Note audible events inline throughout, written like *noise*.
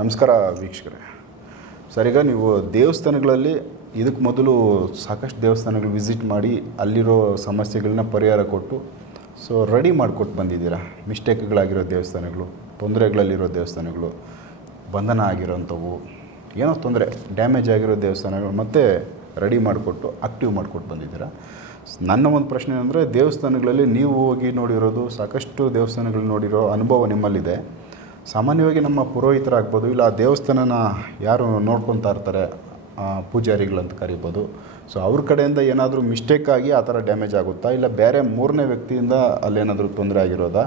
ನಮಸ್ಕಾರ ವೀಕ್ಷಕರೇ. ಸರಿಗ ನೀವು ದೇವಸ್ಥಾನಗಳಲ್ಲಿ ಇದಕ್ಕೆ ಮೊದಲು ಸಾಕಷ್ಟು ದೇವಸ್ಥಾನಗಳು ವಿಸಿಟ್ ಮಾಡಿ ಅಲ್ಲಿರೋ ಸಮಸ್ಯೆಗಳನ್ನ ಪರಿಹಾರ ಕೊಟ್ಟು, ಸೊ ರೆಡಿ ಮಾಡಿಕೊಟ್ಟು ಬಂದಿದ್ದೀರಾ? ಮಿಸ್ಟೇಕ್ಗಳಾಗಿರೋ ದೇವಸ್ಥಾನಗಳು, ತೊಂದರೆಗಳಲ್ಲಿರೋ ದೇವಸ್ಥಾನಗಳು, ಬಂಧನ ಆಗಿರೋಂಥವು, ಏನೋ ತೊಂದರೆ, ಡ್ಯಾಮೇಜ್ ಆಗಿರೋ ದೇವಸ್ಥಾನಗಳು, ಮತ್ತೆ ರೆಡಿ ಮಾಡಿಕೊಟ್ಟು, ಆಕ್ಟಿವ್ ಮಾಡಿಕೊಟ್ಟು ಬಂದಿದ್ದೀರಾ? ನನ್ನ ಒಂದು ಪ್ರಶ್ನೆ ಅಂದರೆ, ದೇವಸ್ಥಾನಗಳಲ್ಲಿ ನೀವು ಹೋಗಿ ನೋಡಿರೋದು, ಸಾಕಷ್ಟು ದೇವಸ್ಥಾನಗಳು ನೋಡಿರೋ ಅನುಭವ ನಿಮ್ಮಲ್ಲಿದೆ. ಸಾಮಾನ್ಯವಾಗಿ ನಮ್ಮ ಪುರೋಹಿತರಾಗ್ಬೋದು, ಇಲ್ಲ ಆ ದೇವಸ್ಥಾನನ ಯಾರು ನೋಡ್ಕೊತಾ ಇರ್ತಾರೆ ಪೂಜಾರಿಗಳಂತ ಕರಿಬೋದು. ಸೊ ಅವ್ರ ಕಡೆಯಿಂದ ಏನಾದರೂ ಮಿಸ್ಟೇಕ್ ಆಗಿ ಆ ಥರ ಡ್ಯಾಮೇಜ್ ಆಗುತ್ತಾ? ಇಲ್ಲ ಬೇರೆ ಮೂರನೇ ವ್ಯಕ್ತಿಯಿಂದ ಅಲ್ಲೇನಾದರೂ ತೊಂದರೆ ಆಗಿರೋದಾ?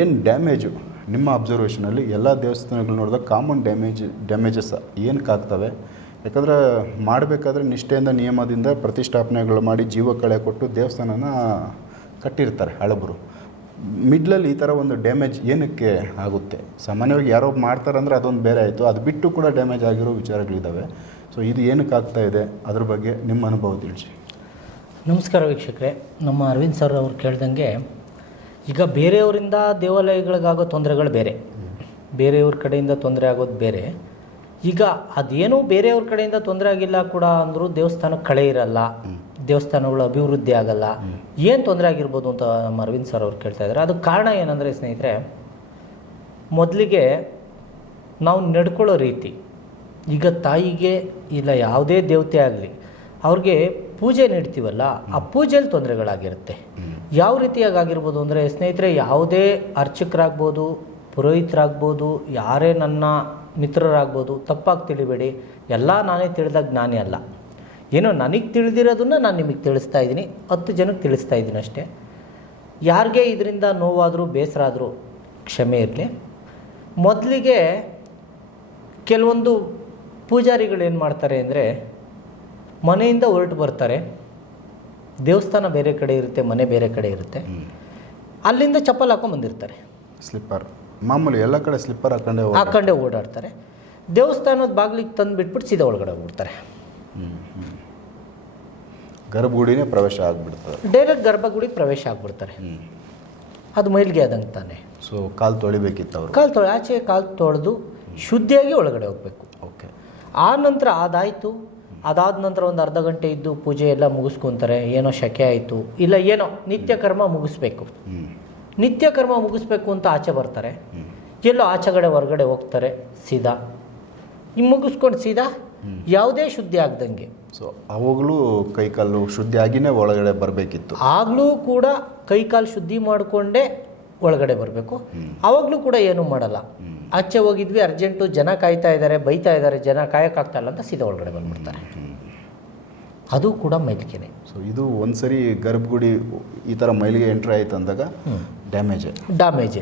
ಏನು ಡ್ಯಾಮೇಜು ನಿಮ್ಮ ಅಬ್ಸರ್ವೇಷನಲ್ಲಿ ಎಲ್ಲ ದೇವಸ್ಥಾನಗಳು ನೋಡಿದಾಗ ಕಾಮನ್ ಡ್ಯಾಮೇಜ್ ಡ್ಯಾಮೇಜಸ್ ಏನಕ್ಕಾಗ್ತವೆ ಯಾಕಂದರೆ ಮಾಡಬೇಕಾದ್ರೆ ನಿಷ್ಠೆಯಿಂದ, ನಿಯಮದಿಂದ ಪ್ರತಿಷ್ಠಾಪನೆಗಳು ಮಾಡಿ ಜೀವ ಕಳೆ ಕೊಟ್ಟು ದೇವಸ್ಥಾನನ ಕಟ್ಟಿರ್ತಾರೆ ಹಳಬರು. ಮಿಡ್ಲಲ್ಲಿ ಈ ಥರ ಒಂದು ಡ್ಯಾಮೇಜ್ ಏನಕ್ಕೆ ಆಗುತ್ತೆ? ಸಾಮಾನ್ಯವಾಗಿ ಯಾರೋ ಮಾಡ್ತಾರಂದ್ರೆ ಅದೊಂದು ಬೇರೆ ಆಯಿತು. ಅದು ಬಿಟ್ಟು ಕೂಡ ಡ್ಯಾಮೇಜ್ ಆಗಿರೋ ವಿಚಾರಗಳಿದ್ದಾವೆ ಸೊ ಇದು ಏನಕ್ಕೆ ಆಗ್ತಾ ಇದೆ? ಅದ್ರ ಬಗ್ಗೆ ನಿಮ್ಮ ಅನುಭವ ತಿಳಿಸಿ. ನಮಸ್ಕಾರ ವೀಕ್ಷಕರೇ. ನಮ್ಮ ಅರವಿಂದ್ ಸರ್ ಅವ್ರು ಕೇಳ್ದಂಗೆ, ಈಗ ಬೇರೆಯವರಿಂದ ದೇವಾಲಯಗಳಿಗಾಗೋ ತೊಂದರೆಗಳು ಬೇರೆ. ಬೇರೆಯವ್ರ ಕಡೆಯಿಂದ ತೊಂದರೆ ಆಗೋದು ಬೇರೆ. ಈಗ ಅದೇನೋ ಬೇರೆಯವ್ರ ಕಡೆಯಿಂದ ತೊಂದರೆ ಆಗಿಲ್ಲ ಕೂಡ ಅಂದರೂ ದೇವಸ್ಥಾನಕ್ಕೆ ಕಳೆ ಇರಲ್ಲ, ದೇವಸ್ಥಾನಗಳು ಅಭಿವೃದ್ಧಿ ಆಗಲ್ಲ. ಏನು ತೊಂದರೆ ಆಗಿರ್ಬೋದು ಅಂತ ನಮ್ಮ ಅರವಿಂದ್ ಸರ್ ಅವ್ರು ಕೇಳ್ತಾ ಇದ್ದಾರೆ. ಅದಕ್ಕೆ ಕಾರಣ ಏನಂದರೆ ಸ್ನೇಹಿತರೆ, ಮೊದಲಿಗೆ ನಾವು ನಡ್ಕೊಳ್ಳೋ ರೀತಿ ಈಗ ತಾಯಿಗೆ ಇಲ್ಲ ಯಾವುದೇ ದೇವತೆ ಆಗಲಿ ಅವ್ರಿಗೆ ಪೂಜೆ ನೀಡ್ತೀವಲ್ಲ ಆ ಪೂಜೆಯಲ್ಲಿ ತೊಂದರೆಗಳಾಗಿರುತ್ತೆ. ಯಾವ ರೀತಿಯಾಗಿ ಆಗಿರ್ಬೋದು ಅಂದರೆ ಸ್ನೇಹಿತರೆ ಯಾವುದೇ ಅರ್ಚಕರಾಗ್ಬೋದು ಪುರೋಹಿತರಾಗ್ಬೋದು ಯಾರೇ ನನ್ನ ಮಿತ್ರರಾಗ್ಬೋದು ತಪ್ಪಾಗಿ ತಿಳಿಬೇಡಿ ಎಲ್ಲ ನಾನೇ ತಿಳಿದ ಜ್ಞಾನಿ ಅಲ್ಲ. ಏನೋ ನನಗೆ ತಿಳಿದಿರೋದನ್ನ ನಾನು ನಿಮಗೆ ತಿಳಿಸ್ತಾ ಇದ್ದೀನಿ ಹತ್ತು ಜನಕ್ಕೆ ತಿಳಿಸ್ತಾ ಇದ್ದೀನಿ ಅಷ್ಟೇ. ಯಾರಿಗೆ ಇದರಿಂದ ನೋವಾದರೂ ಬೇಸರ ಆದರೂ ಕ್ಷಮೆ ಇರಲಿ. ಮೊದಲಿಗೆ ಕೆಲವೊಂದು ಪೂಜಾರಿಗಳು ಏನು ಮಾಡ್ತಾರೆ ಅಂದರೆ ಮನೆಯಿಂದ ಹೊರಟು ಬರ್ತಾರೆ. ದೇವಸ್ಥಾನ ಬೇರೆ ಕಡೆ ಇರುತ್ತೆ ಮನೆ ಬೇರೆ ಕಡೆ ಇರುತ್ತೆ. ಅಲ್ಲಿಂದ ಚಪ್ಪಲ್ ಹಾಕೊಂಡ್ಬಂದಿರ್ತಾರೆ ಸ್ಲಿಪ್ಪರ್. ಮಾಮೂಲಿ ಎಲ್ಲ ಕಡೆ ಸ್ಲಿಪ್ಪರ್ ಹಾಕೊಂಡೆ ಹಾಕೊಂಡೆ ಓಡಾಡ್ತಾರೆ. ದೇವಸ್ಥಾನದ ಬಾಗಿಲಿಗೆ ತಂದು ಬಿಟ್ಬಿಟ್ಟು ಸೀದಾ ಒಳಗಡೆ ಹೋಗ್ಬಿಡ್ತಾರೆ. ಗರ್ಭಗುಡಿನೇ ಪ್ರವೇಶ ಆಗಿಬಿಡ್ತದೆ. ಡೈರೆಕ್ಟ್ ಗರ್ಭಗುಡಿಗೆ ಪ್ರವೇಶ ಆಗಿಬಿಡ್ತಾರೆ. ಅದು ಮೈಲ್ಗೆ ಆದಂಗೆ ತಾನೆ. ಸೊ ಕಾಲು ತೊಳಿಬೇಕಿತ್ತು ಅವರು. ಕಾಲು ತೊಳೆ ಆಚೆ ಕಾಲು ತೊಳೆದು ಶುದ್ಧಿಯಾಗಿ ಒಳಗಡೆ ಹೋಗಬೇಕು. ಆ ನಂತರ ಅದಾಯಿತು. ಅದಾದ ನಂತರ ಒಂದು ಅರ್ಧ ಗಂಟೆ ಇದ್ದು ಪೂಜೆ ಎಲ್ಲ ಮುಗಿಸ್ಕೊಂತಾರೆ. ಏನೋ ಶಕೆ ಆಯಿತು. ಇಲ್ಲ ಏನೋ ನಿತ್ಯ ಕರ್ಮ ಮುಗಿಸ್ಬೇಕು. ನಿತ್ಯ ಕರ್ಮ ಮುಗಿಸ್ಬೇಕು ಅಂತ ಆಚೆ ಬರ್ತಾರೆ. ಎಲ್ಲೋ ಆಚೆಗಡೆ ಹೊರಗಡೆ ಹೋಗ್ತಾರೆ. ಸೀದಾ. ಈ ಮುಗಿಸ್ಕೊಂಡು ಸೀದಾ ಯಾವುದೇ ಶುದ್ಧಿ ಆಗ್ದಂಗೆ. ಸೊ ಅವಾಗಲೂ ಕೈಕಾಲು ಶುದ್ಧಿ ಆಗಿನೇ ಒಳಗಡೆ ಬರಬೇಕಿತ್ತು. ಆಗಲೂ ಕೂಡ ಕೈಕಾಲು ಶುದ್ಧಿ ಮಾಡಿಕೊಂಡೇ ಒಳಗಡೆ ಬರಬೇಕು. ಆವಾಗಲೂ ಕೂಡ ಏನೂ ಮಾಡಲ್ಲ. ಆಚೆ ಹೋಗಿದ್ವಿ ಅರ್ಜೆಂಟು ಜನ ಕಾಯ್ತಾ ಇದ್ದಾರೆ ಬೈತಾ ಇದ್ದಾರೆ ಜನ ಕಾಯೋಕ್ಕಾಗ್ತಾಯಿಲ್ಲ ಅಂತ ಸೀದಾ ಒಳಗಡೆ ಬಂದ್ಬಿಡ್ತಾರೆ. ಅದು ಕೂಡ ಮೈಲಿಗೆನೆ ಸೊ ಇದು ಒಂದ್ಸರಿ ಗರ್ಭಗುಡಿ ಈ ಥರ ಮೈಲಿಗೆ ಎಂಟ್ರಿ ಆಯಿತು ಅಂದಾಗ ಡ್ಯಾಮೇಜ್. ಡ್ಯಾಮೇಜ್.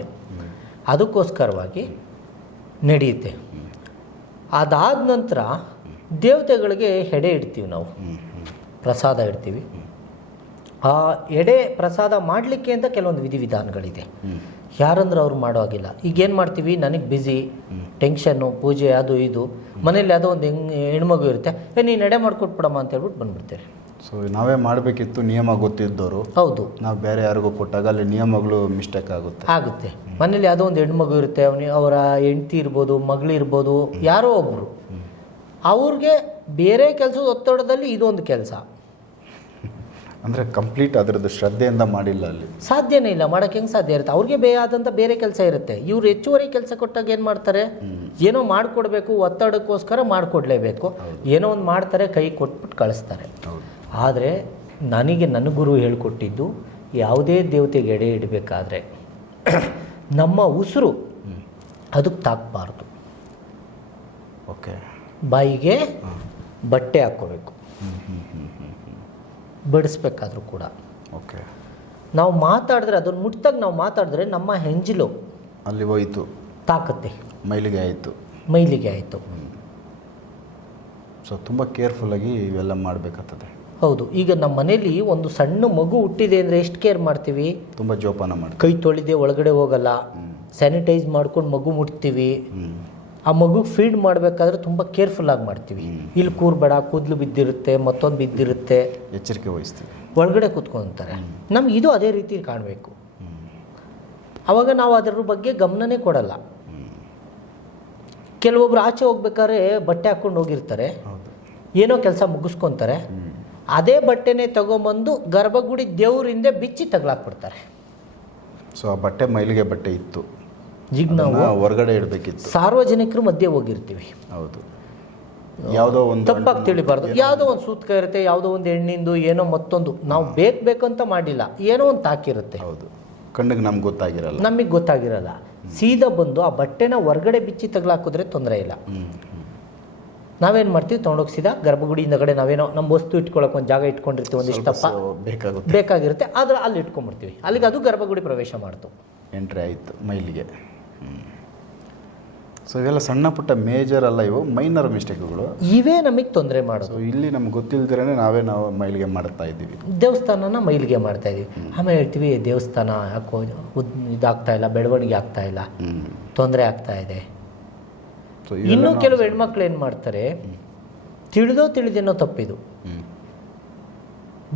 ಅದಕ್ಕೋಸ್ಕರವಾಗಿ ನಡೆಯುತ್ತೆ. ಅದಾದ ನಂತರ ದೇವತೆಗಳಿಗೆ ಎಡೆ ಇಡ್ತೀವಿ ನಾವು. ಪ್ರಸಾದ ಇಡ್ತೀವಿ. ಆ ಎಡೆ ಪ್ರಸಾದ ಮಾಡಲಿಕ್ಕೆ ಅಂತ ಕೆಲವೊಂದು ವಿಧಿವಿಧಾನಗಳಿದೆ. ಯಾರಂದ್ರೆ ಅವ್ರು ಮಾಡೋ ಹಾಗಿಲ್ಲ. ಈಗೇನು ಮಾಡ್ತೀವಿ? ನನಗೆ ಬ್ಯುಸಿ ಟೆನ್ಷನ್ನು ಪೂಜೆ ಅದು ಇದು. ಮನೇಲಿ ಯಾವುದೋ ಒಂದು ಹೆಂಗ್ ಹೆಣ್ಮಗು ಇರುತ್ತೆ ಏ ನೀನು ಎಡೆ ಮಾಡ್ಕೊಟ್ಬಿಡಮ್ಮ ಅಂತ ಹೇಳ್ಬಿಟ್ಟು ಬಂದ್ಬಿಡ್ತೀರಿ. ಸೊ ನಾವೇ ಮಾಡಬೇಕಿತ್ತು ನಿಯಮ ಗೊತ್ತಿದ್ದವರು ಹೌದು. ನಾವು ಬೇರೆ ಯಾರಿಗೂ ಕೊಟ್ಟಾಗ ಅಲ್ಲಿ ನಿಯಮಗಳು ಮಿಸ್ಟೇಕ್ ಆಗುತ್ತೆ. ಆಗುತ್ತೆ. ಮನೇಲಿ ಯಾವುದೋ ಒಂದು ಹೆಣ್ಮಗು ಇರುತ್ತೆ ಅವನಿ ಅವರ ಹೆಂಡತಿ ಇರ್ಬೋದು ಮಗಳಿರ್ಬೋದು ಯಾರೋ ಒಬ್ಬರು ಅವ್ರಿಗೆ ಬೇರೆ ಕೆಲಸದ ಒತ್ತಡದಲ್ಲಿ ಇದೊಂದು ಕೆಲಸ. ಅಂದರೆ ಕಂಪ್ಲೀಟ್ ಅದರದ್ದು ಶ್ರದ್ಧೆಯಿಂದ ಮಾಡಿಲ್ಲ ಅಲ್ಲಿ. ಸಾಧ್ಯನೇ ಇಲ್ಲ ಮಾಡೋಕ್ಕೆ ಹೆಂಗೆ ಸಾಧ್ಯ ಇರುತ್ತೆ? ಅವ್ರಿಗೆ ಬೇ ಆದಂಥ ಬೇರೆ ಕೆಲಸ ಇರುತ್ತೆ. ಇವ್ರು ಹೆಚ್ಚುವರಿ ಕೆಲಸ ಕೊಟ್ಟಾಗ ಏನು ಮಾಡ್ತಾರೆ? ಏನೋ ಮಾಡಿಕೊಡ್ಬೇಕು ಒತ್ತಡಕ್ಕೋಸ್ಕರ ಮಾಡಿಕೊಡ್ಲೇಬೇಕು. ಏನೋ ಒಂದು ಮಾಡ್ತಾರೆ ಕೈ ಕೊಟ್ಬಿಟ್ಟು ಕಳಿಸ್ತಾರೆ. ಆದರೆ ನನಗೆ ನನ್ನ ಗುರು ಹೇಳಿಕೊಟ್ಟಿದ್ದು ಯಾವುದೇ ದೇವತೆಗೆ ಎಡೆ ಇಡಬೇಕಾದ್ರೆ *clears throat* ನಮ್ಮ ಉಸಿರು ಅದಕ್ಕೆ ತಾಕಬಾರ್ದು. ಓಕೆ. ಬಾಯಿಗೆ ಬಟ್ಟೆ ಹಾಕ್ಕೋಬೇಕು. ಬಡಿಸ್ಬೇಕಾದ್ರೂ ಕೂಡ. ಓಕೆ. ನಾವು ಮಾತಾಡಿದ್ರೆ ಅದನ್ನು ಮುಟ್ಟಿದಾಗ ನಾವು ಮಾತಾಡಿದ್ರೆ ನಮ್ಮ ಹೆಂಜಿಲು ಅಲ್ಲಿ ಹೋಯಿತು. ತಾಕತ್ತೆ. ಮೈಲಿಗೆ ಆಯಿತು. ಮೈಲಿಗೆ ಆಯಿತು. ಸೊ ತುಂಬ ಕೇರ್ಫುಲ್ಲಾಗಿ ಇವೆಲ್ಲ ಮಾಡಬೇಕಾಗ್ತದೆ. ಹೌದು. ಈಗ ನಮ್ಮ ಮನೇಲಿ ಒಂದು ಸಣ್ಣ ಮಗು ಹುಟ್ಟಿದೆ ಅಂದರೆ ಎಷ್ಟು ಕೇರ್ ಮಾಡ್ತೀವಿ? ತುಂಬ ಜೋಪಾನ ಮಾಡಿ ಕೈ ತೊಳಿದೆ ಒಳಗಡೆ ಹೋಗಲ್ಲ. ಸ್ಯಾನಿಟೈಸ್ ಮಾಡ್ಕೊಂಡು ಮಗು ಮುಟ್ತೀವಿ. ಆ ಮಗು ಫೀಡ್ ಮಾಡಬೇಕಾದ್ರೆ ತುಂಬ ಕೇರ್ಫುಲ್ಲಾಗಿ ಮಾಡ್ತೀವಿ. ಇಲ್ಲಿ ಕೂರ್ಬೇಡ ಕೂದಲು ಬಿದ್ದಿರುತ್ತೆ ಮತ್ತೊಂದು ಬಿದ್ದಿರುತ್ತೆ. ಎಚ್ಚರಿಕೆ ವಹಿಸ್ತೀವಿ. ಒಳಗಡೆ ಕೂತ್ಕೊಂತಾರೆ ನಮ್ಗೆ ಇದು ಅದೇ ರೀತಿ ಕಾಣಬೇಕು. ಅವಾಗ ನಾವು ಅದರ ಬಗ್ಗೆ ಗಮನನೇ ಕೊಡಲ್ಲ. ಕೆಲವೊಬ್ರು ಆಚೆ ಹೋಗ್ಬೇಕಾದ್ರೆ ಬಟ್ಟೆ ಹಾಕ್ಕೊಂಡು ಹೋಗಿರ್ತಾರೆ. ಏನೋ ಕೆಲಸ ಮುಗಿಸ್ಕೊತಾರೆ. ಅದೇ ಬಟ್ಟೆನೇ ತಗೊಂಬಂದು ಗರ್ಭಗುಡಿ ದೇವರಿಂದ ಬಿಚ್ಚಿ ತಗ್ಲಾಕ್ಬಿಡ್ತಾರೆ. ಸೊ ಆ ಬಟ್ಟೆ ಮೈಲಿಗೆ ಬಟ್ಟೆ ಇತ್ತು. ಈಗ ನಾವು ಹೊರಗಡೆ ಇಡಬೇಕಿತ್ತು. ಸಾರ್ವಜನಿಕರು ಮಧ್ಯೆ ಹೋಗಿರ್ತೀವಿ. ಹೌದು. ಯಾವುದೋ ಒಂದು ತಪ್ಪಾಗಿ ತಿಳಿಬಾರ್ದು. ಯಾವುದೋ ಒಂದು ಸೂತ್ಕ ಇರುತ್ತೆ ಯಾವುದೋ ಒಂದು ಹೆಣ್ಣಿಂದು ಏನೋ ಮತ್ತೊಂದು. ನಾವು ಬೇಕು ಬೇಕಂತ ಮಾಡಿಲ್ಲ ಏನೋ ಒಂದು ತಾಕಿರುತ್ತೆ. ಹೌದು. ಕಣ್ಣಿಗೆ ನಮ್ಗೆ ಗೊತ್ತಾಗಿರಲ್ಲ. ನಮಗೆ ಗೊತ್ತಾಗಿರಲ್ಲ. ಸೀದಾ ಬಂದು ಆ ಬಟ್ಟೆನ ಹೊರಗಡೆ ಬಿಚ್ಚಿ ತಗಲಾಕಿದ್ರೆ ತೊಂದರೆ ಇಲ್ಲ. ನಾವೇನು ಮಾಡ್ತೀವಿ? ತೊಗೊಂಡೋಗಿ ಸೀದಾ ಗರ್ಭಗುಡಿಯಿಂದ ಕಡೆ ನಾವೇನೋ ನಮ್ಮ ವಸ್ತು ಇಟ್ಕೊಳ್ಳೋಕೆ ಒಂದು ಜಾಗ ಇಟ್ಕೊಂಡಿರ್ತೀವಿ ಒಂದಿಷ್ಟಪ್ಪ ಬೇಕಾಗುತ್ತೆ. ಬೇಕಾಗಿರುತ್ತೆ. ಆದರೆ ಅಲ್ಲಿ ಇಟ್ಕೊಂಡ್ಬಿಡ್ತೀವಿ. ಅಲ್ಲಿಗೆ ಅದು ಗರ್ಭಗುಡಿ ಪ್ರವೇಶ ಮಾಡ್ತು. ಎಂಟ್ರಿ ಆಯಿತು ಮೈಲಿಗೆ. ಸೊ ಇವೆಲ್ಲ ಸಣ್ಣ ಪುಟ್ಟ ಮೇಜರ್ ಅಲ್ಲ ಇವು ಮೈನರ್ ಮಿಸ್ಟೇಕ್ಗಳು ಇವೇ ನಮಗೆ ತೊಂದರೆ ಸೊ ಮಾಡೋದು ಇಲ್ಲಿ ನಮ್ಗೆ ಗೊತ್ತಿಲ್ದಿರೇ ನಾವೇ ನಾವು ಮೈಲಿಗೆ ಮಾಡ್ತಾ ಇದ್ದೀವಿ. ದೇವಸ್ಥಾನನ ಮೈಲಿಗೆ ಮಾಡ್ತಾ ಇದ್ದೀವಿ. ಆಮೇಲೆ ಹೇಳ್ತೀವಿ ದೇವಸ್ಥಾನ ಯಾಕೋ ಉದ್ ಇದಾಗ್ತಾ ಇಲ್ಲ ಬೆಳವಣಿಗೆ ಆಗ್ತಾ ಇಲ್ಲ. ತೊಂದರೆ ಆಗ್ತಾ ಇದೆ. ಇನ್ನೂ ಕೆಲವು ಹೆಣ್ಮಕ್ಳು ಏನು ಮಾಡ್ತಾರೆ ತಿಳಿದೋ ತಿಳಿದೇನೋ ತಪ್ಪಿದು.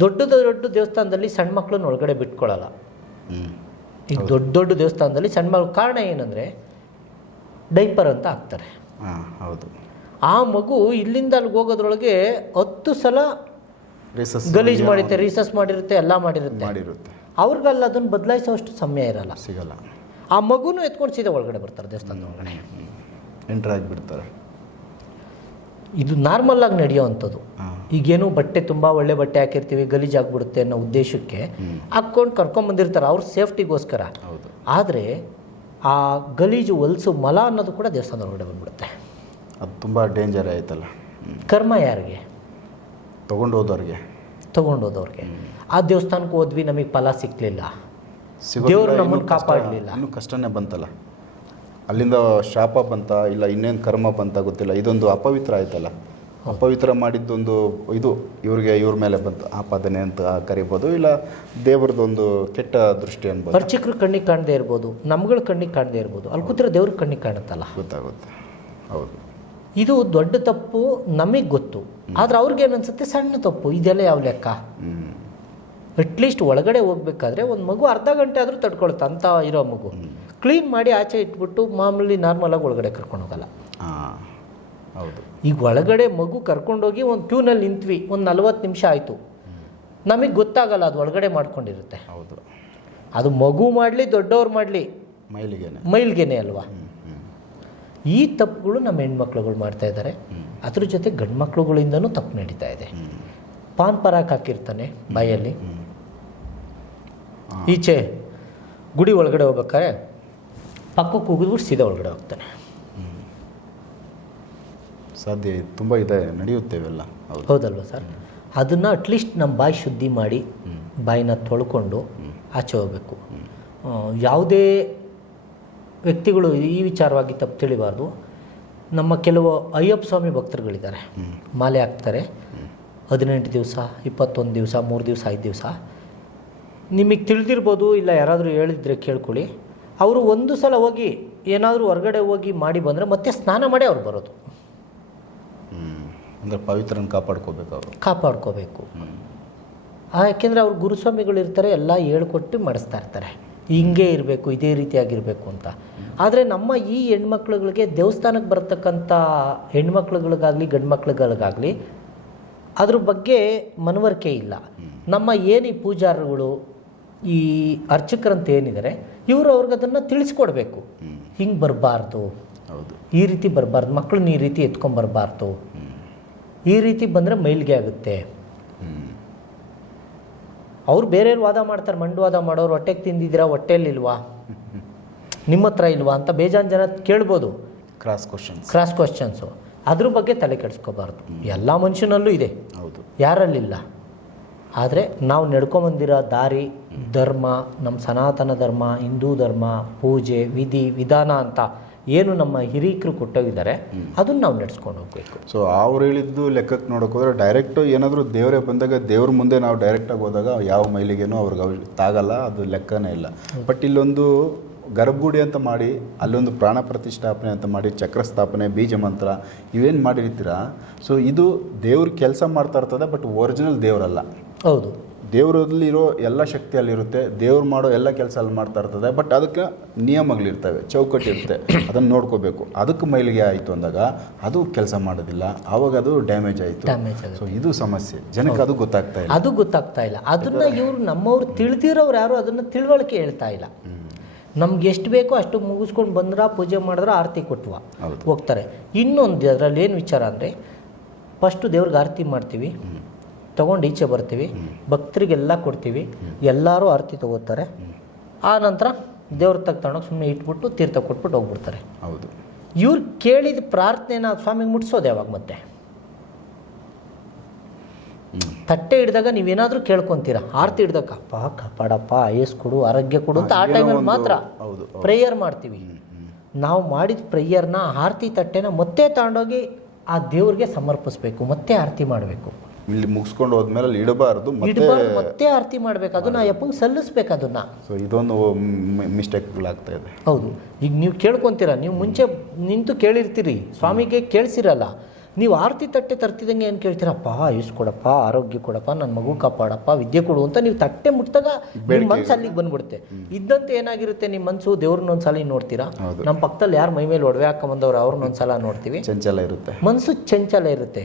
ದೊಡ್ಡ ದೊಡ್ಡ ದೇವಸ್ಥಾನದಲ್ಲಿ ಸಣ್ಣ ಮಕ್ಕಳನ್ನ ಒಳಗಡೆ ಬಿಟ್ಕೊಳ್ಳಲ್ಲ ಈಗ ದೊಡ್ಡ ದೊಡ್ಡ ದೇವಸ್ಥಾನದಲ್ಲಿ ಸಣ್ಣ ಮಗು ಕಾರಣ ಏನಂದರೆ ಡೈಪರ್ ಅಂತ ಹಾಕ್ತಾರೆ. ಹೌದು. ಆ ಮಗು ಇಲ್ಲಿಂದ ಅಲ್ಲಿಗೆ ಹೋಗೋದ್ರೊಳಗೆ ಹತ್ತು ಸಲ ರಿಸಸ್ ಗಲೀಜು ಮಾಡಿರುತ್ತೆ ರಿಸಸ್ ಮಾಡಿರುತ್ತೆ ಎಲ್ಲ ಮಾಡಿರುತ್ತೆ. ಮಾಡಿರುತ್ತೆ. ಅವ್ರಿಗಲ್ಲ ಅದನ್ನು ಬದಲಾಯಿಸೋಷ್ಟು ಸಮಯ ಇರಲ್ಲ. ಸಿಗಲ್ಲ. ಆ ಮಗುನೂ ಎತ್ಕೊಂಡು ಸೀದಾ ಒಳಗಡೆ ಬರ್ತಾರೆ ದೇವಸ್ಥಾನದ ಒಳಗಡೆ. ಎಂಟ್ರ್ ಆಗಿಬಿಡ್ತಾರೆ. ಇದು ನಾರ್ಮಲ್ ಆಗಿ ನಡೆಯೋವಂಥದ್ದು ಈಗೇನು ಬಟ್ಟೆ ತುಂಬ ಒಳ್ಳೆ ಬಟ್ಟೆ ಹಾಕಿರ್ತೀವಿ ಗಲೀಜಾಗ್ಬಿಡುತ್ತೆ ಅನ್ನೋ ಉದ್ದೇಶಕ್ಕೆ ಹಾಕ್ಕೊಂಡು ಕರ್ಕೊಂಬಂದಿರ್ತಾರೆ ಅವ್ರ ಸೇಫ್ಟಿಗೋಸ್ಕರ. ಆದರೆ ಆ ಗಲೀಜು ಹೊಲಸು ಮಲ ಅನ್ನೋದು ಕೂಡ ದೇವಸ್ಥಾನದ ಒಳಗಡೆ ಬಂದ್ಬಿಡುತ್ತೆ. ಅದು ತುಂಬ ಡೇಂಜರ್ ಆಯ್ತಲ್ಲ. ಕರ್ಮ ಯಾರಿಗೆ? ತೊಗೊಂಡು ಹೋದವ್ರಿಗೆ ತೊಗೊಂಡೋದವ್ರಿಗೆ ಆ ದೇವಸ್ಥಾನಕ್ಕೆ ಹೋದ್ವಿ ನಮಗೆ ಫಲ ಸಿಕ್ಕಲಿಲ್ಲ ದೇವರು ನಮ್ಮನ್ನು ಕಾಪಾಡ್ಲಿಲ್ಲ. ಇನ್ನೂ ಕಷ್ಟನೇ ಬಂತಲ್ಲ. ಅಲ್ಲಿಂದ ಶಾಪ ಬಂತ ಇಲ್ಲ ಇನ್ನೇನು ಕರ್ಮ ಬಂತ ಗೊತ್ತಿಲ್ಲ. ಇದೊಂದು ಅಪವಿತ್ರ ಆಯ್ತಲ್ಲ. ಅಪವಿತ್ರ ಮಾಡಿದ್ದೊಂದು ಇದು ಇವ್ರಿಗೆ ಇವ್ರ ಮೇಲೆ ಬಂತು ಆಪಾದನೆ ಅಂತ ಕರಿಬೋದು ಇಲ್ಲ ದೇವ್ರದ್ದೊಂದು ಕೆಟ್ಟ ದೃಷ್ಟಿ ಅನ್ಬೋದು. ಅರ್ಚಕರು ಕಣ್ಣಿಗೆ ಕಾಣದೇ ಇರ್ಬೋದು ನಮ್ಗಳ ಕಣ್ಣಿಗೆ ಕಾಣದೇ ಇರ್ಬೋದು ಅಲ್ಲಿ ಕೂತಿರೋ ದೇವ್ರ ಕಣ್ಣಿಗೆ ಕಾಣುತ್ತಲ್ಲ. ಗೊತ್ತಾಗುತ್ತೆ. ಹೌದು. ಇದು ದೊಡ್ಡ ತಪ್ಪು ನಮಗೆ ಗೊತ್ತು. ಆದ್ರೆ ಅವ್ರಿಗೆ ಏನನ್ಸುತ್ತೆ? ಸಣ್ಣ ತಪ್ಪು. ಇದೆಲ್ಲ ಯಾವ ಲೆಕ್ಕ? ಅಟ್ಲೀಸ್ಟ್ ಒಳಗಡೆ ಹೋಗ್ಬೇಕಾದ್ರೆ ಒಂದು ಮಗು ಅರ್ಧ ಗಂಟೆ ಆದರೂ ತಡ್ಕೊಳುತ್ತೆ ಅಂತ ಇರೋ ಮಗು. ಕ್ಲೀನ್ ಮಾಡಿ ಆಚೆ ಇಟ್ಬಿಟ್ಟು ಮಾಮೂಲಿ ನಾರ್ಮಲಾಗಿ ಒಳಗಡೆ ಕರ್ಕೊಂಡು ಹೋಗಲ್ಲ. ಹೌದು. ಈಗ ಒಳಗಡೆ ಮಗು ಕರ್ಕೊಂಡೋಗಿ ಒಂದು ಕ್ಯೂನಲ್ಲಿ ನಿಂತ್ವಿ ಒಂದು ನಲ್ವತ್ತು ನಿಮಿಷ ಆಯಿತು. ನಮಗೆ ಗೊತ್ತಾಗಲ್ಲ ಅದು ಒಳಗಡೆ ಮಾಡ್ಕೊಂಡಿರುತ್ತೆ. ಹೌದು. ಅದು ಮಗು ಮಾಡಲಿ ದೊಡ್ಡವ್ರು ಮಾಡಲಿ. ಮೈಲಿಗೆನೆ. ಮೈಲ್ಗೆನೆ ಅಲ್ವಾ? ಈ ತಪ್ಪುಗಳು ನಮ್ಮ ಹೆಣ್ಮಕ್ಳುಗಳು ಮಾಡ್ತಾ ಇದ್ದಾರೆ ಅದ್ರ ಜೊತೆ ಗಂಡು ಮಕ್ಳುಗಳಿಂದನೂ ತಪ್ಪು ನಡೀತಾ ಇದೆ. ಪಾನ್ ಪರಾಕ್ ಹಾಕಿರ್ತಾನೆ ಬಾಯಲ್ಲಿ. ಈಚೆ ಗುಡಿ ಒಳಗಡೆ ಹೋಗ್ಬೇಕಾರೆ ಪಕ್ಕಕ್ಕೆ ಹೋಗಿದ್ಬಿಟ್ಟು ಸೀದಾ ಒಳಗಡೆ ಹೋಗ್ತಾನೆ. ಸಾಧ್ಯ. ತುಂಬ ಇದೆ ನಡೆಯುತ್ತೆ ಇವೆಲ್ಲ ಹೌದು. ಹೌದಲ್ವಾ ಸರ್? ಅದನ್ನು ಅಟ್ಲೀಸ್ಟ್ ನಮ್ಮ ಬಾಯಿ ಶುದ್ಧಿ ಮಾಡಿ ಬಾಯಿನ ತೊಳ್ಕೊಂಡು ಆಚೆ ಹೋಗಬೇಕು. ಯಾವುದೇ ವ್ಯಕ್ತಿಗಳು ಈ ವಿಚಾರವಾಗಿ ತಪ್ಪು ತಿಳಿಬಾರ್ದು. ನಮ್ಮ ಕೆಲವು ಅಯ್ಯಪ್ಪ ಸ್ವಾಮಿ ಭಕ್ತರುಗಳಿದ್ದಾರೆ. ಮಾಲೆ ಹಾಕ್ತಾರೆ. ಹದಿನೆಂಟು ದಿವಸ ಇಪ್ಪತ್ತೊಂದು ದಿವಸ ಮೂರು ದಿವಸ ಐದು ದಿವಸ. ನಿಮಗೆ ತಿಳಿದಿರ್ಬೋದು ಇಲ್ಲ ಯಾರಾದರೂ ಹೇಳಿದ್ರೆ ಕೇಳ್ಕೊಳ್ಳಿ. ಅವರು ಒಂದು ಸಲ ಹೋಗಿ ಏನಾದರೂ ಹೊರಗಡೆ ಹೋಗಿ ಮಾಡಿ ಬಂದರೆ ಮತ್ತೆ ಸ್ನಾನ ಮಾಡಿ ಅವ್ರು ಬರೋದು. ಅಂದರೆ ಪವಿತ್ರನ ಕಾಪಾಡ್ಕೋಬೇಕು ಅವರು. ಕಾಪಾಡ್ಕೋಬೇಕು. ಯಾಕೆಂದರೆ ಅವ್ರು ಗುರುಸ್ವಾಮಿಗಳು ಇರ್ತಾರೆ ಎಲ್ಲ ಹೇಳ್ಕೊಟ್ಟು ಮಾಡಿಸ್ತಾ ಇರ್ತಾರೆ. ಹಿಂಗೆ ಇರಬೇಕು ಇದೇ ರೀತಿಯಾಗಿರಬೇಕು ಅಂತ. ಆದರೆ ನಮ್ಮ ಈ ಹೆಣ್ಮಕ್ಳುಗಳಿಗೆ ದೇವಸ್ಥಾನಕ್ಕೆ ಬರ್ತಕ್ಕಂಥ ಹೆಣ್ಮಕ್ಳುಗಳಿಗಾಗಲಿ ಗಂಡು ಮಕ್ಳುಗಳಿಗಾಗಲಿ ಅದ್ರ ಬಗ್ಗೆ ಮನವರಿಕೆ ಇಲ್ಲ. ನಮ್ಮ ಏನು ಈ ಪೂಜಾರಿಗಳು ಈ ಅರ್ಚಕರಂತ ಏನಿದ್ದಾರೆ ಇವರು ಅವ್ರಿಗೆ ಅದನ್ನು ತಿಳಿಸ್ಕೊಡ್ಬೇಕು. ಹಿಂಗೆ ಬರಬಾರ್ದು. ಹೌದು. ಈ ರೀತಿ ಬರಬಾರ್ದು. ಮಕ್ಕಳನ್ನ ಈ ರೀತಿ ಎತ್ಕೊಂಬರ್ಬಾರ್ದು ಈ ರೀತಿ ಬಂದರೆ ಮೈಲ್ಗೆ ಆಗುತ್ತೆ. ಅವ್ರು ಬೇರೆಯವ್ರು ವಾದ ಮಾಡ್ತಾರೆ ಮಂಡು ವಾದ ಮಾಡೋರು ಹೊಟ್ಟೆಗೆ ತಿಂದಿದ್ದೀರಾ ಹೊಟ್ಟೆಯಲ್ಲಿಲ್ವಾ ನಿಮ್ಮ ಹತ್ರ ಇಲ್ವಾ ಅಂತ ಬೇಜಾನ್ ಜನ ಕೇಳ್ಬೋದು. ಕ್ರಾಸ್ ಕ್ವಶನ್ಸ್ ಕ್ರಾಸ್ ಕ್ವಶನ್ಸು ಅದ್ರ ಬಗ್ಗೆ ತಲೆ ಕೆಡಿಸ್ಕೋಬಾರ್ದು. ಎಲ್ಲ ಮನುಷ್ಯನಲ್ಲೂ ಇದೆ. ಹೌದು. ಯಾರಲ್ಲಿಲ್ಲ. ಆದರೆ ನಾವು ನಡ್ಕೊಂಬಂದಿರೋ ದಾರಿ ಧರ್ಮ ನಮ್ಮ ಸನಾತನ ಧರ್ಮ ಹಿಂದೂ ಧರ್ಮ ಪೂಜೆ ವಿಧಿ ವಿಧಾನ ಅಂತ ಏನು ನಮ್ಮ ಹಿರೀಕರು ಕೊಟ್ಟೋಗಿದ್ದಾರೆ ಅದನ್ನು ನಾವು ನಡೆಸ್ಕೊಂಡು ಹೋಗಬೇಕು. ಸೊ ಅವ್ರು ಹೇಳಿದ್ದು ಲೆಕ್ಕಕ್ಕೆ ನೋಡೋಕೆ ಹೋದರೆ ಡೈರೆಕ್ಟು ಏನಾದರೂ ದೇವರೇ ಬಂದಾಗ ದೇವ್ರ ಮುಂದೆ ನಾವು ಡೈರೆಕ್ಟಾಗಿ ಹೋದಾಗ ಯಾವ ಮೈಲಿಗೇನು ಅವ್ರಿಗೆ ಅವ್ರಿಗೆ ತಾಗಲ್ಲ ಅದು ಲೆಕ್ಕನೇ ಇಲ್ಲ. ಬಟ್ ಇಲ್ಲೊಂದು ಗರ್ಭಗುಡಿ ಅಂತ ಮಾಡಿ ಅಲ್ಲೊಂದು ಪ್ರಾಣ ಪ್ರತಿಷ್ಠಾಪನೆ ಅಂತ ಮಾಡಿ ಚಕ್ರ ಸ್ಥಾಪನೆ ಬೀಜ ಮಂತ್ರ ಇವೇನು ಮಾಡಿರ್ತೀರಾ? ಸೊ ಇದು ದೇವ್ರ ಕೆಲಸ ಮಾಡ್ತಾ ಇರ್ತದೆ ಬಟ್ ಒರಿಜಿನಲ್ ದೇವರಲ್ಲ. ಹೌದು. ದೇವರಲ್ಲಿರೋ ಎಲ್ಲ ಶಕ್ತಿ ಅಲ್ಲಿರುತ್ತೆ ದೇವ್ರು ಮಾಡೋ ಎಲ್ಲ ಕೆಲಸ ಅಲ್ಲಿ ಮಾಡ್ತಾ ಇರ್ತದೆ ಬಟ್ ಅದಕ್ಕೆ ನಿಯಮಗಳಿರ್ತವೆ ಚೌಕಟ್ಟು ಇರುತ್ತೆ ಅದನ್ನು ನೋಡ್ಕೋಬೇಕು. ಅದಕ್ಕೆ ಮೈಲಿಗೆ ಆಯಿತು ಅಂದಾಗ ಅದು ಕೆಲಸ ಮಾಡೋದಿಲ್ಲ ಆವಾಗ ಅದು ಡ್ಯಾಮೇಜ್ ಆಯಿತು. ಸೊ ಇದು ಸಮಸ್ಯೆ. ಜನಕ್ಕೆ ಅದು ಗೊತ್ತಾಗ್ತಾ ಇಲ್ಲ. ಅದು ಗೊತ್ತಾಗ್ತಾ ಇಲ್ಲ. ಅದನ್ನ ಇವರು ನಮ್ಮವ್ರು ತಿಳಿದಿರೋರು ಯಾರು ಅದನ್ನ ತಿಳುವಳಿಕೆ ಹೇಳ್ತಾ ಇಲ್ಲ. ನಮ್ಗೆ ಎಷ್ಟು ಬೇಕೋ ಅಷ್ಟು ಮುಗಿಸ್ಕೊಂಡು ಬಂದ್ರ ಪೂಜೆ ಮಾಡಿದ್ರೆ ಆರತಿ ಕೊಟ್ಟುವ. ಹೋಗ್ತಾರೆ. ಇನ್ನೊಂದು ಅದರಲ್ಲಿ ಏನು ವಿಚಾರ ಅಂದರೆ ಫಸ್ಟು ದೇವ್ರಿಗೆ ಆರತಿ ಮಾಡ್ತೀವಿ. ತಗೊಂಡು ಈಚೆ ಬರ್ತೀವಿ ಭಕ್ತರಿಗೆಲ್ಲ ಕೊಡ್ತೀವಿ ಎಲ್ಲರೂ ಆರತಿ ತಗೋತಾರೆ. ಆ ನಂತರ ದೇವ್ರ ತಗ ತಗೊಂಡೋಗಿ ಸುಮ್ಮನೆ ಇಟ್ಬಿಟ್ಟು ತೀರ್ಥ ಕೊಟ್ಬಿಟ್ಟು ಹೋಗ್ಬಿಡ್ತಾರೆ. ಹೌದು. ಇವ್ರು ಕೇಳಿದ ಪ್ರಾರ್ಥನೆನ ಸ್ವಾಮಿಗೆ ಮುಟ್ಸೋದು ಯಾವಾಗ ಮತ್ತೆ? ತಟ್ಟೆ ಹಿಡಿದಾಗ ನೀವೇನಾದರೂ ಕೇಳ್ಕೊಂತೀರಾ? ಆರತಿ ಹಿಡ್ದಾಗ ಅಪ್ಪ ಕಾಪಾಡಪ್ಪ ಏಸ್ ಕೊಡು ಆರೋಗ್ಯ ಕೊಡು ಅಂತ ಆ ಟೈಮಲ್ಲಿ ಮಾತ್ರ. ಪ್ರೇಯರ್ ಮಾಡ್ತೀವಿ. ನಾವು ಮಾಡಿದ ಪ್ರೇಯರ್ನ ಆರತಿ ತಟ್ಟೆನ ಮತ್ತೆ ತಗೊಂಡೋಗಿ ಆ ದೇವ್ರಿಗೆ ಸಮರ್ಪಿಸ್ಬೇಕು ಮತ್ತೆ ಆರತಿ ಮಾಡಬೇಕು. ಇಲ್ಲಿ ಮುಗಿಸ್ಕೊಂಡು ಹೋದ್ಮೇಲೆ ಅಲ್ಲಿ ಇಡಬಾರ್ದು ಮತ್ತೆ ಇಡಬಾರ್ದು ಮತ್ತೆ ಆರತಿ ಮಾಡ್ಬೇಕು. ಅದನ್ನ ಅಯ್ಯಪ್ಪಂಗೆ ಸಲ್ಲಿಸ್ಬೇಕು ಅದನ್ನ. ಸೊ ಇದೊಂದು ಮಿಸ್ಟೇಕ್ಗಳಾಗ್ತಾ ಇದೆ. ಹೌದು. ಈಗ ನೀವು ಕೇಳ್ಕೊಂತೀರ ನೀವು ಮುಂಚೆ ನಿಂತು ಕೇಳಿರ್ತೀರಿ. ಸ್ವಾಮಿಗೆ ಕೇಳಿಸಿರಲ್ಲ. ನೀವು ಆರತಿ ತಟ್ಟೆ ತರ್ತಿದಂಗೆ ಏನು ಕೇಳ್ತೀರಪ್ಪ? ಆಯುಷ್ ಕೊಡಪ್ಪ ಆರೋಗ್ಯ ಕೊಡಪ್ಪ ನನ್ನ ಮಗು ಕಾಪಾಡಪ್ಪ ವಿದ್ಯೆ ಕೊಡು ಅಂತ ನೀವು ತಟ್ಟೆ ಮುಟ್ಟಿದಾಗ ನಿಮ್ಮ ಮನ್ಸು ಅಲ್ಲಿಗೆ ಬಂದ್ಬಿಡುತ್ತೆ. ಇದ್ದಂತೆ ಏನಾಗಿರುತ್ತೆ ನಿಮ್ಮ ಮನಸ್ಸು ದೇವ್ರನ್ನ ಒಂದ್ಸಲ ನೋಡ್ತೀರಾ? ನಮ್ಮ ಪಕ್ಕದಲ್ಲಿ ಯಾರು ಮೈ ಮೇಲೆ ಒಡವೆ ಹಾಕೊಂಬಂದವ್ರು ಅವ್ರನ್ನ ಒಂದ್ಸಲ ನೋಡ್ತೀವಿ. ಚಂಚಲ ಇರುತ್ತೆ. ಮನಸ್ಸು ಚಂಚಲ ಇರುತ್ತೆ.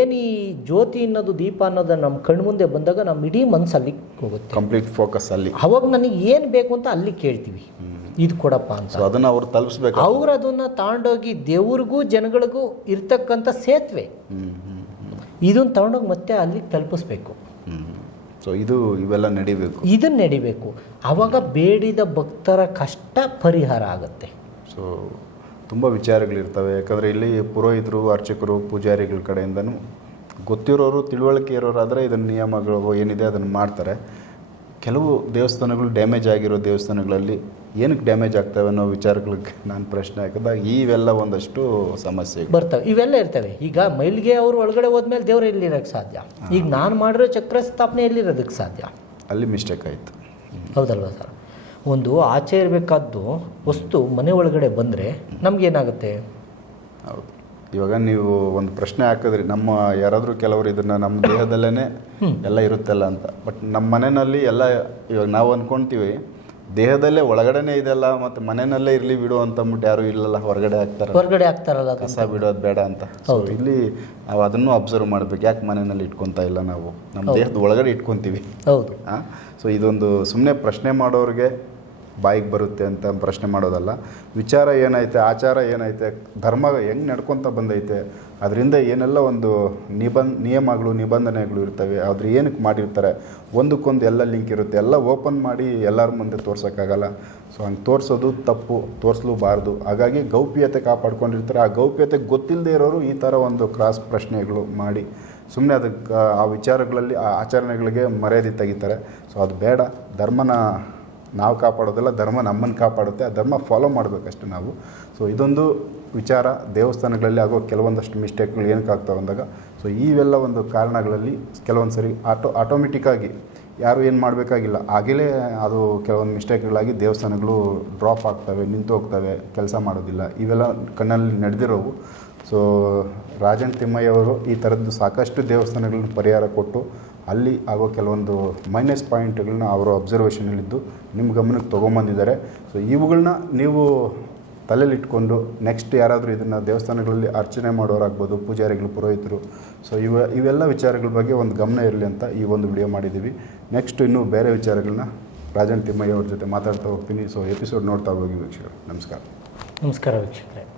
ಏನು ಈ ಜ್ಯೋತಿ ಅನ್ನೋದು ದೀಪ ಅನ್ನೋದು ನಮ್ಮ ಕಣ್ಮುಂದೆ ಬಂದಾಗ ನಮ್ಮ ಇಡೀ ಮನಸ್ಸು ಅಲ್ಲಿಗೆ ಹೋಗುತ್ತೆ. ಕಂಪ್ಲೀಟ್ ಫೋಕಸ್ ಅಲ್ಲಿ. ಅವಾಗ ನನಗೆ ಏನು ಬೇಕು ಅಂತ ಅಲ್ಲಿ ಕೇಳ್ತೀವಿ. ಇದು ಕೊಡಪ್ಪ ಅಂತ. ಅದನ್ನ ಅವ್ರು ತಲುಪಿಸ್ಬೇಕು. ಅವ್ರು ಅದನ್ನ ತಗೊಂಡೋಗಿ ದೇವ್ರಿಗೂ ಜನಗಳಿಗೂ ಇರ್ತಕ್ಕಂತ ಸೇತುವೆ. ಇದನ್ನು ತಗೊಂಡೋಗಿ ಮತ್ತೆ ಅಲ್ಲಿ ತಲುಪಿಸ್ಬೇಕು. ಸೊ ಇದು ಇವೆಲ್ಲ ನಡಿಬೇಕು. ಇದನ್ನ ನಡಿಬೇಕು. ಆವಾಗ ಬೇಡಿದ ಭಕ್ತರ ಕಷ್ಟ ಪರಿಹಾರ ಆಗುತ್ತೆ. ಸೊ ತುಂಬ ವಿಚಾರಗಳಿರ್ತವೆ. ಯಾಕಂದರೆ ಇಲ್ಲಿ ಪುರೋಹಿತರು ಅರ್ಚಕರು ಪೂಜಾರಿಗಳ ಕಡೆಯಿಂದನೂ ಗೊತ್ತಿರೋರು ತಿಳುವಳಿಕೆ ಇರೋರಾದರೆ ಇದನ್ನ ನಿಯಮಗಳು ಏನಿದೆ ಅದನ್ನು ಮಾಡ್ತಾರೆ. ಕೆಲವು ದೇವಸ್ಥಾನಗಳು ಡ್ಯಾಮೇಜ್ ಆಗಿರೋ ದೇವಸ್ಥಾನಗಳಲ್ಲಿ ಏನಕ್ಕೆ ಡ್ಯಾಮೇಜ್ ಆಗ್ತವೆ ಅನ್ನೋ ವಿಚಾರಗಳಿಗೆ ನಾನು ಪ್ರಶ್ನೆ ಹಾಕಿದಾಗ ಇವೆಲ್ಲ ಒಂದಷ್ಟು ಸಮಸ್ಯೆ. ಬರ್ತವೆ ಇವೆಲ್ಲ ಇರ್ತವೆ. ಈಗ ಮೈಲಿಗೆ ಅವರು ಒಳಗಡೆ ಹೋದ್ಮೇಲೆ ದೇವರು ಎಲ್ಲಿರೋಕ್ಕೆ ಸಾಧ್ಯ? ಈಗ ನಾನು ಮಾಡಿರೋ ಚಕ್ರ ಸ್ಥಾಪನೆ ಎಲ್ಲಿರೋದಕ್ಕೆ ಸಾಧ್ಯ? ಅಲ್ಲಿ ಮಿಸ್ಟೇಕ್ ಆಯಿತು. ಹೌದಲ್ವಾ ಸರ್? ಒಂದು ಆಚೆ ಇರಬೇಕಾದ್ದು ವಸ್ತು ಮನೆ ಒಳಗಡೆ ಬಂದರೆ ನಮಗೇನಾಗುತ್ತೆ ಹೌದು. ಇವಾಗ ನೀವು ಒಂದು ಪ್ರಶ್ನೆ ಹಾಕಿದ್ರಿ ನಮ್ಮ ಯಾರಾದರೂ ಕೆಲವರು ಇದನ್ನು ನಮ್ಮ ದೇಹದಲ್ಲೇ ಎಲ್ಲ ಇರುತ್ತಲ್ಲ ಅಂತ. ಬಟ್ ನಮ್ಮ ಮನೆಯಲ್ಲಿ ಎಲ್ಲ ಇವಾಗ ನಾವು ಅಂದ್ಕೊಳ್ತೀವಿ ದೇಹದಲ್ಲೇ ಒಳಗಡೆನೆ ಇದೆಲ್ಲ ಮತ್ತು ಮನೆಯಲ್ಲೇ ಇರಲಿ ಬಿಡು ಅಂತ ಅಂದ್ಬಿಟ್ಟು ಯಾರು ಇಲ್ಲಲ್ಲ ಹೊರಗಡೆ ಹಾಕ್ತಾರೆ ಹೊರಗಡೆ ಹಾಕ್ತಾರಲ್ಲ ಕಸ ಬಿಡೋದು ಬೇಡ ಅಂತ. ಸೊ ಇಲ್ಲಿ ನಾವು ಅದನ್ನು ಅಬ್ಸರ್ವ್ ಮಾಡ್ಬೇಕು ಯಾಕೆ ಮನೆಯಲ್ಲಿ ಇಟ್ಕೊತಾ ಇಲ್ಲ ನಾವು? ನಮ್ಮ ದೇಹದ ಒಳಗಡೆ ಇಟ್ಕೊತೀವಿ. ಹೌದು. ಸೊ ಇದೊಂದು ಸುಮ್ಮನೆ ಪ್ರಶ್ನೆ ಮಾಡೋರಿಗೆ ಬಾಯಿಗೆ ಬರುತ್ತೆ ಅಂತ ಪ್ರಶ್ನೆ ಮಾಡೋದಲ್ಲ. ವಿಚಾರ ಏನೈತೆ, ಆಚಾರ ಏನೈತೆ, ಧರ್ಮ ಹೆಂಗೆ ನಡ್ಕೊತ ಬಂದೈತೆ, ಅದರಿಂದ ಏನೆಲ್ಲ ಒಂದು ನಿಬಂಧ, ನಿಯಮಗಳು, ನಿಬಂಧನೆಗಳು ಇರ್ತವೆ, ಅದ್ರ ಏನಕ್ಕೆ ಮಾಡಿರ್ತಾರೆ, ಒಂದಕ್ಕೊಂದು ಎಲ್ಲ ಲಿಂಕ್ ಇರುತ್ತೆ, ಎಲ್ಲ ಓಪನ್ ಮಾಡಿ ಎಲ್ಲರ ಮುಂದೆ ತೋರ್ಸೋಕ್ಕಾಗಲ್ಲ. ಸೊ, ಹಂಗೆ ತೋರಿಸೋದು ತಪ್ಪು, ತೋರಿಸ್ಲೂಬಾರ್ದು. ಹಾಗಾಗಿ ಗೌಪ್ಯತೆ ಕಾಪಾಡ್ಕೊಂಡಿರ್ತಾರೆ. ಆ ಗೌಪ್ಯತೆ ಗೊತ್ತಿಲ್ಲದೆ ಇರೋರು ಈ ಥರ ಒಂದು ಕ್ರಾಸ್ ಪ್ರಶ್ನೆಗಳು ಮಾಡಿ ಸುಮ್ಮನೆ ಅದಕ್ಕೆ ಆ ವಿಚಾರಗಳಲ್ಲಿ, ಆ ಆಚರಣೆಗಳಿಗೆ ಮರ್ಯಾದೆ ತೆಗಿತಾರೆ. ಸೊ, ಅದು ಬೇಡ. ಧರ್ಮನ ನಾವು ಕಾಪಾಡೋದಲ್ಲ, ಧರ್ಮ ನಮ್ಮನ್ನು ಕಾಪಾಡುತ್ತೆ, ಆ ಧರ್ಮ ಫಾಲೋ ಮಾಡಬೇಕಷ್ಟೆ ನಾವು. ಸೊ ಇದೊಂದು ವಿಚಾರ, ದೇವಸ್ಥಾನಗಳಲ್ಲಿ ಆಗೋ ಕೆಲವೊಂದಷ್ಟು ಮಿಸ್ಟೇಕ್ಗಳು ಏನಕ್ಕೆ ಆಗ್ತಾವೆ ಅಂದಾಗ ಸೊ ಇವೆಲ್ಲ ಒಂದು ಕಾರಣಗಳಲ್ಲಿ ಕೆಲವೊಂದು ಸರಿ ಆಟೋ ಆಟೋಮೆಟಿಕ್ಕಾಗಿ ಯಾರು ಏನು ಮಾಡಬೇಕಾಗಿಲ್ಲ. ಆಗಲೇ ಅದು ಕೆಲವೊಂದು ಮಿಸ್ಟೇಕ್ಗಳಾಗಿ ದೇವಸ್ಥಾನಗಳು ಡ್ರಾಪ್ ಆಗ್ತವೆ, ನಿಂತು ಹೋಗ್ತವೆ, ಕೆಲಸ ಮಾಡೋದಿಲ್ಲ. ಇವೆಲ್ಲ ಕಣ್ಣಲ್ಲಿ ನಡೆದಿರೋವು. ಸೊ ರಾಜನ್ ತಿಮ್ಮಯ್ಯವರು ಈ ಥರದ್ದು ಸಾಕಷ್ಟು ದೇವಸ್ಥಾನಗಳನ್ನ ಪರಿಹಾರ ಕೊಟ್ಟು ಅಲ್ಲಿ ಆಗೋ ಕೆಲವೊಂದು ಮೈನಸ್ ಪಾಯಿಂಟ್ಗಳನ್ನ ಅವರು ಅಬ್ಸರ್ವೇಷನಲ್ಲಿದ್ದು ನಿಮ್ಮ ಗಮನಕ್ಕೆ ತೊಗೊಂಬಂದಿದ್ದಾರೆ. ಸೊ ಇವುಗಳನ್ನ ನೀವು ತಲೆಯಲ್ಲಿಟ್ಕೊಂಡು ನೆಕ್ಸ್ಟ್ ಯಾರಾದರೂ ಇದನ್ನು ದೇವಸ್ಥಾನಗಳಲ್ಲಿ ಅರ್ಚನೆ ಮಾಡೋರಾಗ್ಬೋದು, ಪೂಜಾರಿಗಳು, ಪುರೋಹಿತರು. ಸೊ ಇವ, ಇವೆಲ್ಲ ವಿಚಾರಗಳ ಬಗ್ಗೆ ಒಂದು ಗಮನ ಇರಲಿ ಅಂತ ಈ ಒಂದು ವಿಡಿಯೋ ಮಾಡಿದ್ದೀವಿ. ನೆಕ್ಸ್ಟ್ ಇನ್ನೂ ಬೇರೆ ವಿಚಾರಗಳನ್ನ ರಾಜನ್ ತಿಮ್ಮಯ್ಯ ಅವ್ರ ಜೊತೆ ಮಾತಾಡ್ತಾ ಹೋಗ್ತೀನಿ. ಸೊ ಎಪಿಸೋಡ್ ನೋಡ್ತಾ ಹೋಗಿ ವೀಕ್ಷಕರು. ನಮಸ್ಕಾರ. ನಮಸ್ಕಾರ ವೀಕ್ಷಕರೇ.